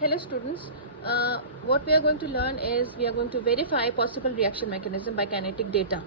Hello students, what we are going to learn is we are going to verify possible reaction mechanism by kinetic data.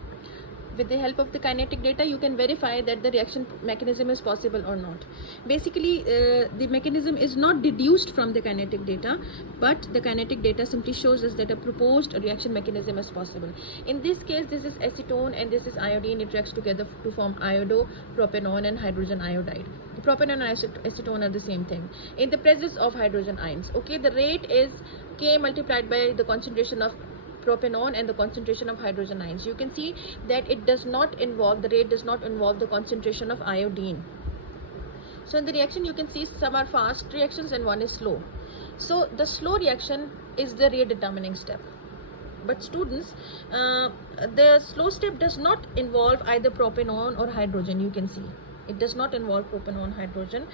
With the help of the kinetic data, you can verify that the reaction mechanism is possible or not. Basically, the mechanism is not deduced from the kinetic data, but the kinetic data simply shows us that a proposed reaction mechanism is possible. In this case, this is acetone and this is iodine. It reacts together to form iodopropanone and hydrogen iodide. The propanone and acetone are the same thing in the presence of hydrogen ions. Okay, the rate is K multiplied by the concentration of propanone and the concentration of hydrogen ions. You can see that it does not involve, the rate does not involve the concentration of iodine. So in the reaction you can see some are fast reactions and one is slow. So the slow reaction is the rate determining step. But students, the slow step does not involve either propanone or hydrogen. You can see it does not involve propanone, hydrogen,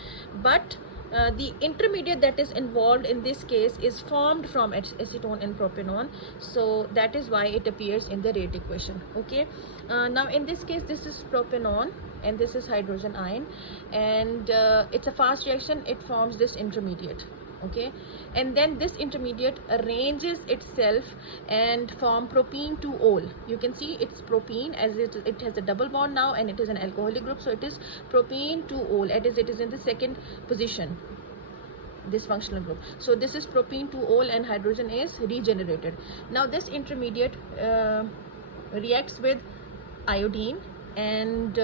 but the intermediate that is involved in this case is formed from acetone and propanone, so that is why it appears in the rate equation. Okay, now in this case this is propanone and this is hydrogen ion, and it's a fast reaction. It forms this intermediate. Okay, and then this intermediate arranges itself and form propene 2-ol. You can see it's propene as it has a double bond now and it is an alcoholic group, so it is propene 2-ol, that is it is in the second position, this functional group. So this is propene 2-ol and hydrogen is regenerated. Now this intermediate reacts with iodine, and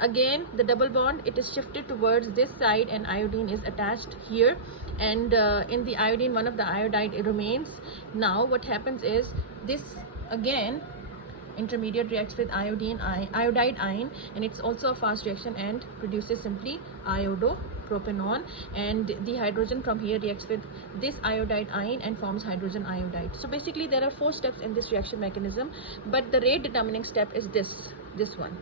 again the double bond, it is shifted towards this side and iodine is attached here, and in the iodine one of the iodide remains. Now what happens is this again intermediate reacts with iodide ion, and it's also a fast reaction and produces simply iodopropanone, and the hydrogen from here reacts with this iodide ion and forms hydrogen iodide. So basically there are 4 steps in this reaction mechanism, but the rate determining step is this one.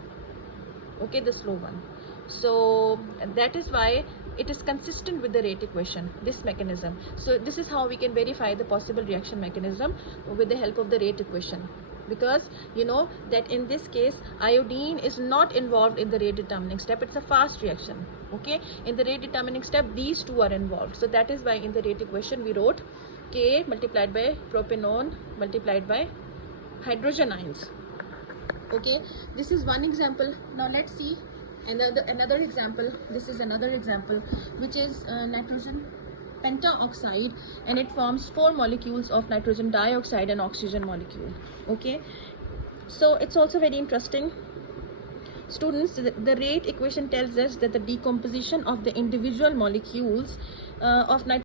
Okay, the slow one. So that is why it is consistent with the rate equation, this mechanism. So this is how we can verify the possible reaction mechanism with the help of the rate equation, because you know that in this case iodine is not involved in the rate determining step. It's a fast reaction. Okay, in the rate determining step these two are involved, so that is why in the rate equation we wrote K multiplied by propanone multiplied by hydrogen ions. Okay, this is one example. Now let's see another example. This is another example, which is nitrogen pentaoxide, and it forms 4 molecules of nitrogen dioxide and oxygen molecule. Okay, so it's also very interesting. Students, the rate equation tells us that the decomposition of the individual molecules of nitrogen